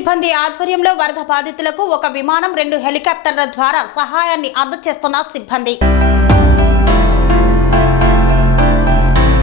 సిబ్బంది ఆధ్వర్యంలో వరద బాధితులకు ఒక విమానం 2 హెలికాప్టర్ల ద్వారా సహాయాన్ని అందజేస్తున్న సిబ్బంది.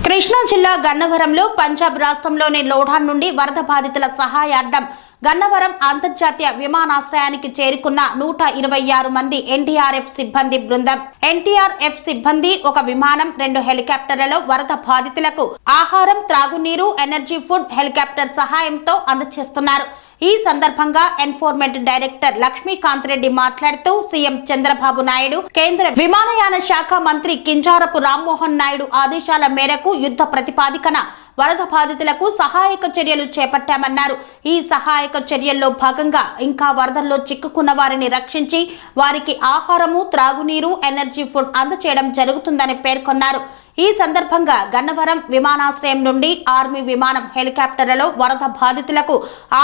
కృష్ణా జిల్లా గన్నవరంలో పంజాబ్ రాష్ట్రంలోని లోఢాన్ నుండి వరద బాధితుల సహాయార్థం గన్నవరం అంతర్జాతీయ విమానాశ్రయానికి చేరుకున్న 126 మంది ఎన్డీఆర్ఎఫ్ సిబ్బంది బృందం. ఎన్డీఆర్ఎఫ్ సిబ్బంది ఒక విమానం 2 హెలికాప్టర్లలో వరద బాధితులకు ఆహారం, త్రాగునీరు, ఎనర్జీ ఫుడ్ హెలికాప్టర్ సహాయంతో అందజేస్తున్నారు. ఈ సందర్భంగా ఎన్ఫోర్స్మెంట్ డైరెక్టర్ లక్ష్మీకాంత్ రెడ్డి మాట్లాడుతూ సీఎం చంద్రబాబు నాయుడు, కేంద్ర విమానయాన శాఖ మంత్రి కింజారపు రామ్మోహన్ నాయుడు ఆదేశాల మేరకు యుద్ధ ప్రతిపాదికన వరద బాధితులకు సహాయక చర్యలు చేపట్టామన్నారు. ఈ సహాయక చర్యల్లో భాగంగా ఇంకా వరదల్లో చిక్కుకున్న వారిని రక్షించి వారికి ఆహారము, త్రాగునీరు, ఎనర్జీ ఫుడ్ అందజేయడం జరుగుతుందని పేర్కొన్నారు. ఈ సందర్భంగా గన్నవరం విమానాశ్రయం నుండి ఆర్మీ విమానం హెలికాప్టర్లలో వరద బాధితులకు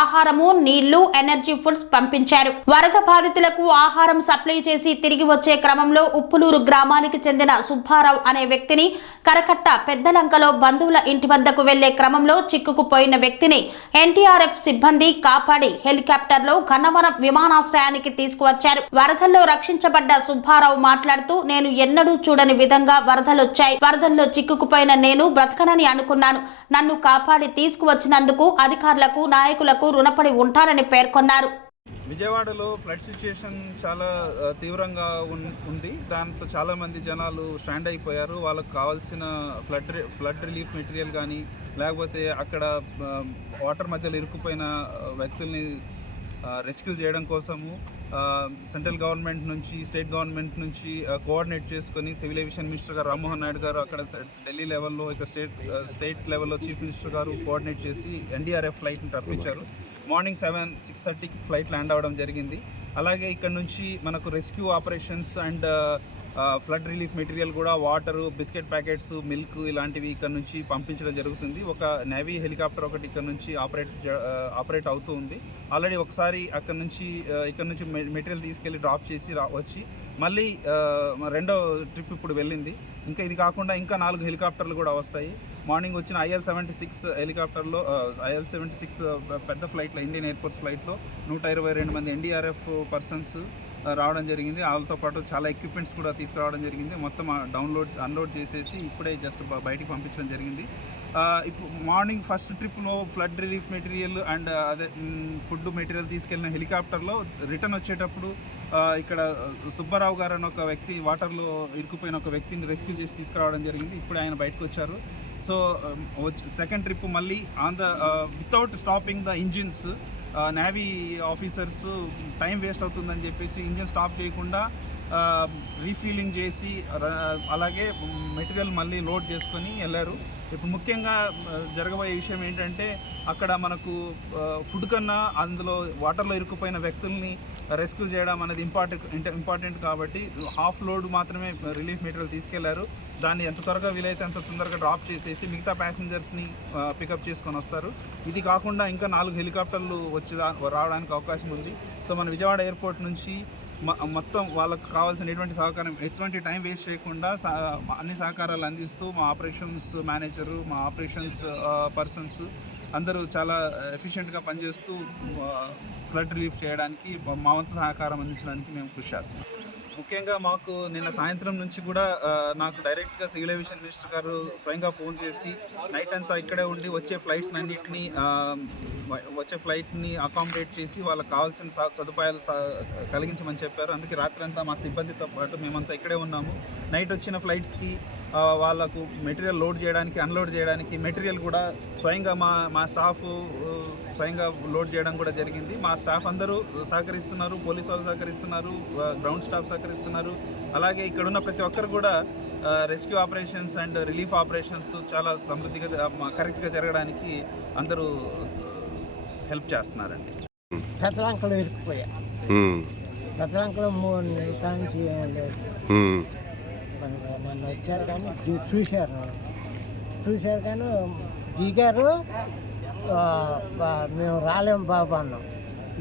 ఆహారము, నీళ్లు, ఎనర్జీ ఫుడ్స్ పంపించారు. వరద బాధితులకు ఆహారం సప్లై చేసి తిరిగి వచ్చే క్రమంలో ఉప్పులూరు గ్రామానికి చెందిన సుబ్బారావు అనే వ్యక్తిని కరకట్ట పెద్దలంకలో బంధువుల ఇంటి వద్దకు వెళ్లే క్రమంలో చిక్కుకుపోయిన వ్యక్తిని ఎన్డీఆర్ఎఫ్ సిబ్బంది కాపాడి హెలికాప్టర్లో గన్నవరం విమానాశ్రయానికి తీసుకువచ్చారు. వరదల్లో రక్షించబడ్డ సుబ్బారావు మాట్లాడుతూ, నేను ఎన్నడూ చూడని విధంగా వరదలొచ్చాయి. వరదల్లో చిక్కుకుపోయిన నేను బ్రతకనని అనుకున్నాను. నన్ను కాపాడి తీసుకువచ్చినందుకు అధికారులకు, నాయకులకు రుణపడి ఉంటానని పేర్కొన్నారు. విజయవాడలో ఫ్లడ్ సిచ్యుయేషన్ చాలా తీవ్రంగా ఉంది. దాంతో చాలామంది జనాలు స్టాండ్ అయిపోయారు. వాళ్ళకు కావాల్సిన ఫ్లడ్ రిలీఫ్ మెటీరియల్ కానీ, లేకపోతే అక్కడ వాటర్ మధ్యలో ఇరుక్కుపోయిన వ్యక్తుల్ని రెస్క్యూ చేయడం కోసము సెంట్రల్ గవర్నమెంట్ నుంచి, స్టేట్ గవర్నమెంట్ నుంచి కోఆర్డినేట్ చేసుకొని సివిల్ ఏవియేషన్ మినిస్టర్ గారు రామ్మోహన్ నాయుడు గారు అక్కడ ఢిల్లీ లెవెల్లో, ఇక స్టేట్ లెవెల్లో చీఫ్ మినిస్టర్ గారు కోఆర్డినేట్ చేసి ఎన్డీఆర్ఎఫ్ ఫ్లైట్ని రప్పించారు. మార్నింగ్ 6:30కి ఫ్లైట్ ల్యాండ్ అవ్వడం జరిగింది. అలాగే ఇక్కడ నుంచి మనకు rescue operations and flood relief material కూడా, వాటరు, బిస్కెట్ ప్యాకెట్స్, మిల్క్ ఇలాంటివి ఇక్కడ నుంచి పంపించడం జరుగుతుంది. ఒక నేవీ హెలికాప్టర్ ఒకటి ఇక్కడ నుంచి ఆపరేట్ అవుతూ ఉంది. ఆల్రెడీ ఒకసారి ఇక్కడ నుంచి మెటీరియల్ తీసుకెళ్ళి డ్రాప్ చేసి వచ్చి మళ్ళీ రెండో ట్రిప్ ఇప్పుడు వెళ్ళింది. ఇంకా ఇది కాకుండా ఇంకా 4 హెలికాప్టర్లు కూడా వస్తాయి. మార్నింగ్ వచ్చిన IL-76 హెలికాప్టర్లో, IL-76 పెద్ద ఫ్లైట్లో, ఇండియన్ ఎయిర్ ఫోర్స్ ఫ్లైట్లో 122 మంది ఎన్డీఆర్ఎఫ్ పర్సన్స్ రావడం జరిగింది. వాళ్ళతో పాటు చాలా ఎక్విప్మెంట్స్ కూడా తీసుకురావడం జరిగింది. మొత్తం అన్లోడ్ చేసేసి ఇప్పుడే జస్ట్ బయటికి పంపించడం జరిగింది. ఇప్పుడు మార్నింగ్ ఫస్ట్ ట్రిప్లో ఫ్లడ్ రిలీఫ్ మెటీరియల్ అండ్ అదే ఫుడ్ మెటీరియల్ తీసుకెళ్ళిన హెలికాప్టర్లో రిటర్న్ వచ్చేటప్పుడు ఇక్కడ సుబ్బారావు గారు అని ఒక వ్యక్తి, వాటర్లో ఇరుక్కుపోయిన ఒక వ్యక్తిని రెస్క్యూ చేసి తీసుకురావడం జరిగింది. ఇప్పుడు ఆయన బయటకు వచ్చారు. సో సెకండ్ ట్రిప్ మళ్ళీ without stopping the engines, navy officers time waste అవుతుందని చెప్పేసి ఇంజిన్ స్టాప్ చేయకుండా రీఫీలింగ్ చేసి అలాగే మెటీరియల్ మళ్ళీ లోడ్ చేసుకొని వెళ్ళారు. ఇప్పుడు ముఖ్యంగా జరగబోయే విషయం ఏంటంటే, అక్కడ మనకు ఫుడ్ కన్నా అందులో వాటర్లో ఇరుక్కుపోయిన వ్యక్తుల్ని రెస్క్యూ చేయడం అనేది ఇంపార్టెంట్ కాబట్టి హాఫ్ లోడ్ మాత్రమే రిలీఫ్ మెటీరియల్ తీసుకెళ్లారు. దాన్ని ఎంత త్వరగా వీలైతే అంత తొందరగా డ్రాప్ చేసేసి మిగతా ప్యాసింజర్స్ని పికప్ చేసుకొని వస్తారు. ఇది కాకుండా ఇంకా 4 హెలికాప్టర్లు రావడానికి అవకాశం ఉంది. సో మన విజయవాడ ఎయిర్పోర్ట్ నుంచి మొత్తం వాళ్ళకు కావాల్సిన ఎటువంటి టైం వేస్ట్ చేయకుండా అన్ని సహకారాలు అందిస్తూ మా ఆపరేషన్స్ మేనేజరు, మా ఆపరేషన్స్ పర్సన్స్ అందరూ చాలా ఎఫిషియెంట్గా పనిచేస్తూ ఫ్లడ్ రిలీఫ్ చేయడానికి, మా వంతు సహకారం అందించడానికి మేము కృషి చేస్తున్నాం. ముఖ్యంగా మాకు నిన్న సాయంత్రం నుంచి కూడా నాకు డైరెక్ట్గా సివిల్ ఏవియేషన్ మినిస్టర్ గారు స్వయంగా ఫోన్ చేసి నైట్ అంతా ఇక్కడే ఉండి వచ్చే ఫ్లైట్ని అకామిడేట్ చేసి వాళ్ళకి కావాల్సిన సదుపాయాలు కలిగించమని చెప్పారు. అందుకే రాత్రి అంతా మా సిబ్బందితో పాటు మేమంతా ఇక్కడే ఉన్నాము. నైట్ వచ్చిన ఫ్లైట్స్కి వాళ్ళకు మెటీరియల్ లోడ్ చేయడానికి, అన్లోడ్ చేయడానికి మెటీరియల్ కూడా స్వయంగా మా స్టాఫ్ స్వయంగా లోడ్ చేయడం కూడా జరిగింది. మా స్టాఫ్ అందరూ సహకరిస్తున్నారు, పోలీసు వాళ్ళు సహకరిస్తున్నారు, గ్రౌండ్ స్టాఫ్ సహకరిస్తున్నారు. అలాగే ఇక్కడ ఉన్న ప్రతి ఒక్కరు కూడా rescue operations and relief operations చాలా సమృద్ధిగా, కరెక్ట్గా జరగడానికి అందరూ హెల్ప్ చేస్తున్నారండి. పెద్దలంకలో ఇరుక్కుపోయా, పెద్దలంకలో 3 నెలల నుంచి నన్ను వచ్చారు కానీ చూశారు కానీ దిగారు. మేము రాలేము బాబు అన్నాం.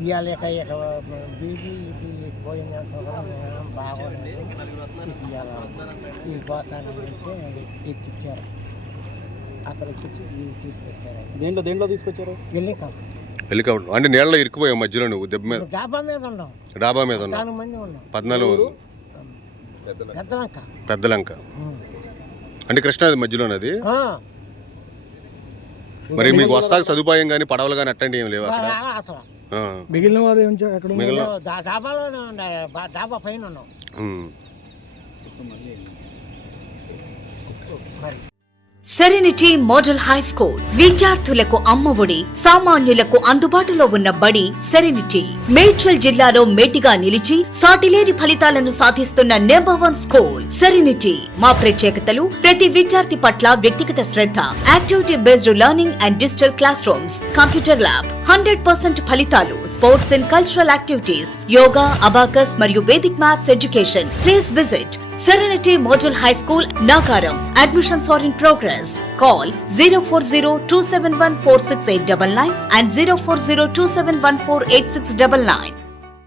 ఇవాళ ఇక దిగి ఇది పోయినంత బాగోలేదు, ఇవాళ వెళ్ళిపోతాను అంటే ఎక్కిచ్చారు. అక్కడ ఎక్కించి తీసుకొచ్చారు. దేంట్లో తీసుకొచ్చారు? హెలికాప్టర్. హెలికాప్టర్ అంటే నీళ్ళలో ఇరుక్కుపోయావు మధ్యలో నువ్వు దెబ్బ మీద డాబా మీద ఉన్నాం, డాబా మీద ఉన్నావు. 14 మంది ఉన్నాం. 14 పెద్దలంక. పెద్దలంక అంటే కృష్ణాది మధ్యలోనది. మరి మీకు వస్తాకి సదుపాయం కానీ పడవలు కానీ అట్టండి ఏం లేవు అక్కడ? అసలు మిగిలిన వారు ఏం ఎక్కడ మిగిలిన డాబాలోనే ఉండే, డాబా పైన ఉన్నాం. మరి సెరెనిటీ మోడల్ హై స్కూల్ విద్యార్థులకు అమ్మఒడి, సామాన్యులకు అందుబాటులో ఉన్న బడి సెరెనిటీ. మేడ్చల్ జిల్లాలో మేటిగా నిలిచి సాటిలేని ఫలితాలను సాధిస్తున్న నంబర్ 1 స్కూల్ సెరెనిటీ. మా ప్రత్యేకతలు ప్రతి విద్యార్థి పట్ల వ్యక్తిగత శ్రద్ధ, activity based learning and digital classrooms, computer lab, 100% ఫలితాలు, sports and cultural activities, yoga, abacus మరియు Vedic maths education. Please visit Serenity Model High School, Nagaram. Admissions are in progress. Call 040-271-46899 and 040-271-48699.